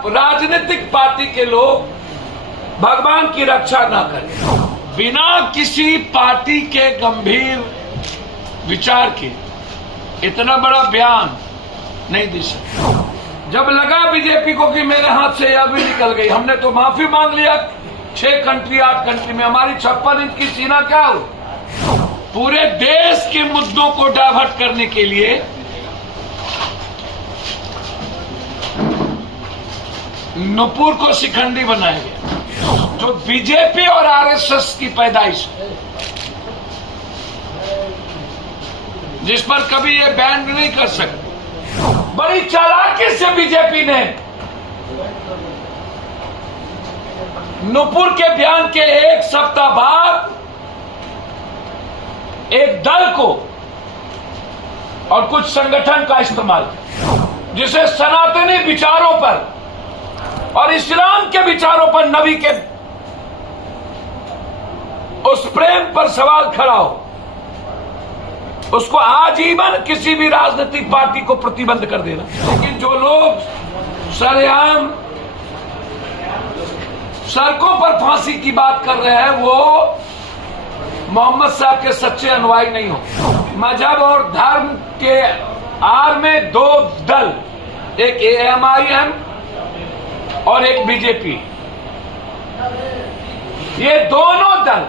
आप राजनीतिक पार्टी के लोग भगवान की रक्षा ना करें। बिना किसी पार्टी के गंभीर विचार के इतना बड़ा बयान नहीं दे सकते। जब लगा बीजेपी को कि मेरे हाथ से यह भी निकल गई, हमने तो माफी मांग लिया। 6 कंट्री 8 कंट्री में हमारी 56 इंच की सीना क्या हो, पूरे देश के मुद्दों को डाइवर्ट करने के लिए नुपुर को शिखंडी बनाया गया, जो बीजेपी और आरएसएस की पैदाइश है, जिस पर कभी ये बैन नहीं कर सकते। बड़ी चालाकी से बीजेपी ने नुपुर के बयान के 1 सप्ताह बाद एक दल को और कुछ संगठन का इस्तेमाल किया, जिसे सनातनी विचारों पर और इस्लाम के विचारों पर, नबी के उस प्रेम पर सवाल खड़ा हो, उसको आजीवन किसी भी राजनीतिक पार्टी को प्रतिबंध कर देना। लेकिन जो लोग सरेआम सड़कों पर फांसी की बात कर रहे हैं, वो मोहम्मद साहब के सच्चे अनुयायी नहीं हो। मजहब और धर्म के आड़ में 2 दल, एक AMIM और एक बीजेपी, ये दोनों दल,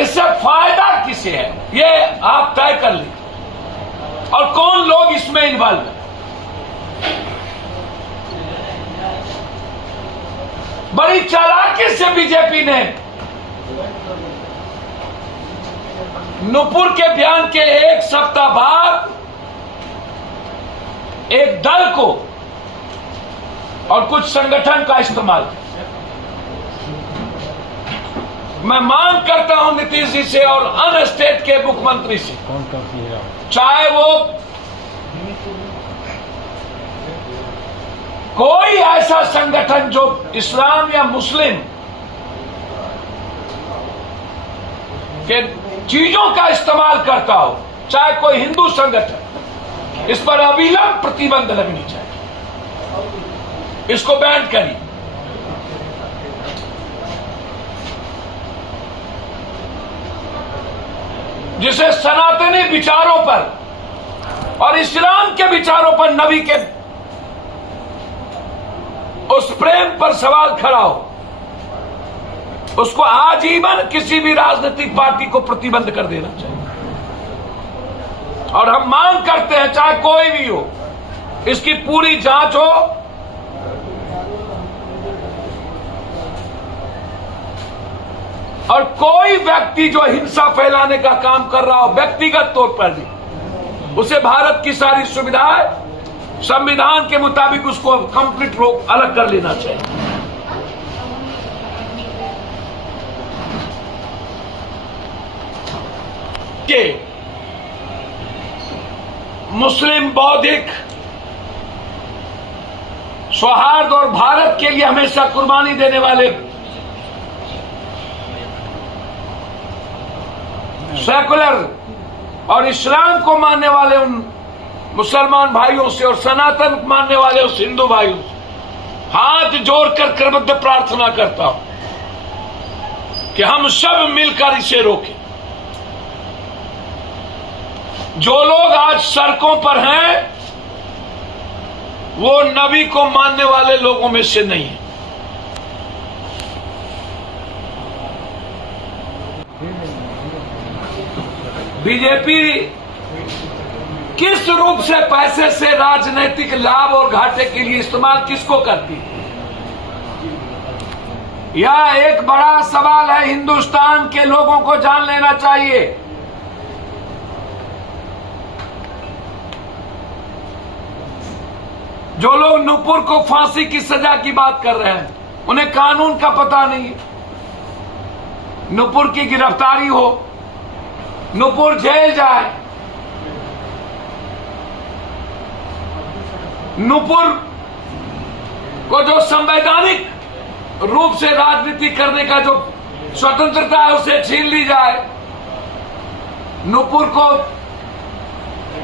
इससे फायदा किसे है ये आप तय कर लीजिए, और कौन लोग इसमें इन्वॉल्व है। बड़ी चालाकी से बीजेपी ने नुपुर के बयान के 1 सप्ताह बाद एक दल को और कुछ संगठन का इस्तेमाल किया। मैं मांग करता हूं नीतीश जी से और अन्य स्टेट के मुख्यमंत्री से, चाहे वो कोई ऐसा संगठन जो इस्लाम या मुस्लिम के चीजों का इस्तेमाल करता हो, चाहे कोई हिंदू संगठन, इस पर अविलंब प्रतिबंध लगनी चाहिए। इसको बैन करिए। जिसे सनातनी विचारों पर और इस्लाम के विचारों पर, नबी के उस प्रेम पर सवाल खड़ा हो, उसको आजीवन किसी भी राजनीतिक पार्टी को प्रतिबंध कर देना चाहिए। और हम मांग करते हैं, चाहे कोई भी हो, इसकी पूरी जांच हो, और कोई व्यक्ति जो हिंसा फैलाने का काम कर रहा हो व्यक्तिगत तौर पर भी, उसे भारत की सारी सुविधाएं संविधान के मुताबिक उसको कंप्लीट रोक अलग कर लेना चाहिए। कि मुस्लिम बौद्धिक सौहार्द और भारत के लिए हमेशा कुर्बानी देने वाले सेकुलर और इस्लाम को मानने वाले उन मुसलमान भाइयों से और सनातन मानने वाले उस हिंदू भाइयों से हाथ जोड़कर क्रमबद्ध प्रार्थना करता हूं कि हम सब मिलकर इसे रोकें। जो लोग आज सड़कों पर हैं, वो नबी को मानने वाले लोगों में से नहीं है। बीजेपी किस रूप से पैसे से राजनीतिक लाभ और घाटे के लिए इस्तेमाल किसको करती है, यह एक बड़ा सवाल है। हिंदुस्तान के लोगों को जान लेना चाहिए। जो लोग नुपुर को फांसी की सजा की बात कर रहे हैं, उन्हें कानून का पता नहीं है। नुपुर की गिरफ्तारी हो, नुपुर जेल जाए, नुपुर को जो संवैधानिक रूप से राजनीति करने का जो स्वतंत्रता है उसे छीन ली जाए, नुपुर को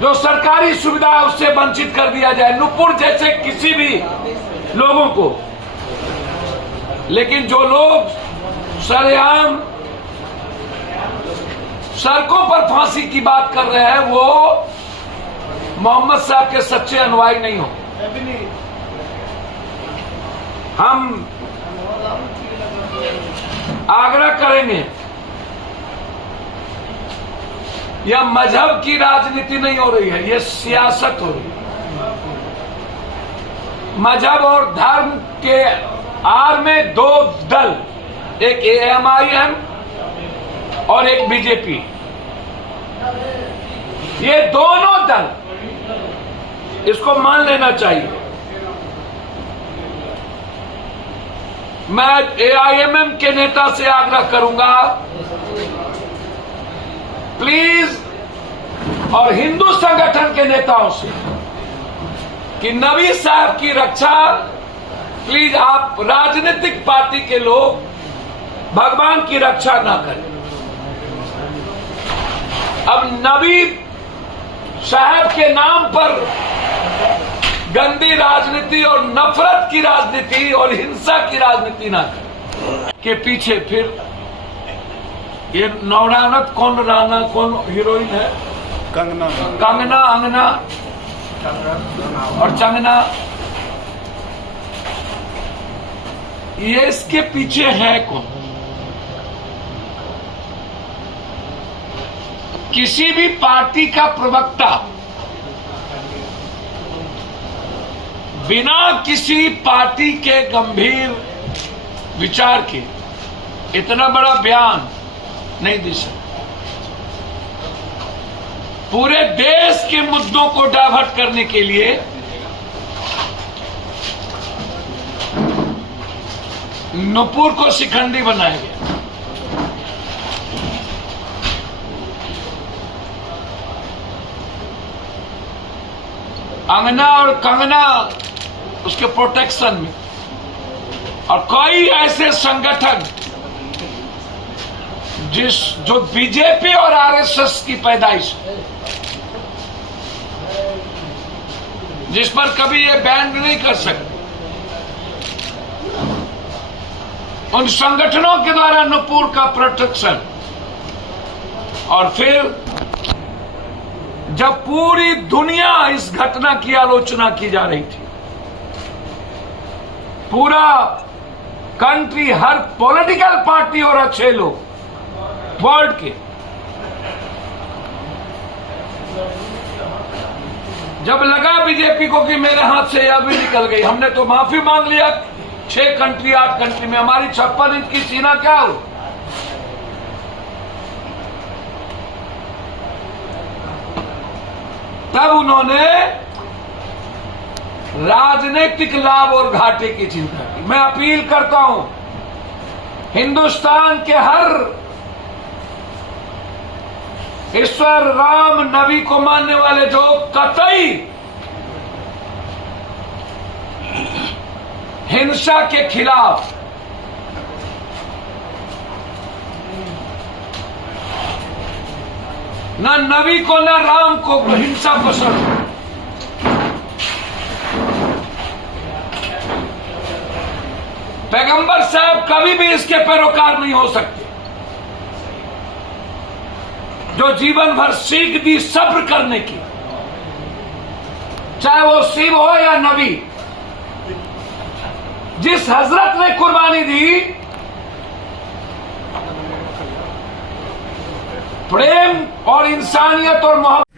जो सरकारी सुविधा है उससे वंचित कर दिया जाए, नुपुर जैसे किसी भी लोगों को। लेकिन जो लोग सरेआम सड़कों पर फांसी की बात कर रहे हैं वो मोहम्मद साहब के सच्चे अनुयायी नहीं हो। हम आग्रह करेंगे, यह मजहब की राजनीति नहीं हो रही है, यह सियासत हो रही है। मजहब और धर्म के आड़ में दो दल, एक AMIM और एक बीजेपी, ये दोनों दल, इसको मान लेना चाहिए। मैं AIMM के नेता से आग्रह करूंगा, प्लीज, और हिंदू संगठन के नेताओं से कि नबी साहब की रक्षा, प्लीज आप राजनीतिक पार्टी के लोग भगवान की रक्षा ना करें। अब नबी साहब के नाम पर गंदी राजनीति और नफरत की राजनीति और हिंसा की राजनीति ना करें। के पीछे फिर ये नवरानत कौन राना कौन हीरोइन है? कंगना अंगना और चंगना, ये इसके पीछे है कौन? किसी भी पार्टी का प्रवक्ता बिना किसी पार्टी के गंभीर विचार के इतना बड़ा बयान नहीं दे सकता। पूरे देश के मुद्दों को डाइवर्ट करने के लिए नुपुर को शिखंडी बनाया गया। अंगना और कंगना उसके प्रोटेक्शन में, और कई ऐसे संगठन जो बीजेपी और RSS की पैदाइश, जिस पर कभी ये बैन नहीं कर सकते, उन संगठनों के द्वारा नुपुर का प्रोटेक्शन। और फिर जब पूरी दुनिया इस घटना की आलोचना की जा रही थी, पूरा कंट्री, हर पॉलिटिकल पार्टी और अच्छे लोग वर्ल्ड के, जब लगा बीजेपी को कि मेरे हाथ से यह भी निकल गई, हमने तो माफी मांग लिया। 6 कंट्री 8 कंट्री में हमारी 56 इंच की सीना क्या हो? तब उन्होंने राजनीतिक लाभ और घाटे की चिंता की। मैं अपील करता हूं हिंदुस्तान के हर ईश्वर, राम, नबी को मानने वाले जो कतई हिंसा के खिलाफ, न नबी को न राम को हिंसा पसंद, पैगंबर साहब कभी भी इसके पैरोकार नहीं हो सकते। जो जीवन भर सीख दी सब्र करने की, चाहे वो शिव हो या नबी, जिस हजरत ने कुर्बानी दी, प्रेम और इंसानियत और मोहब्बत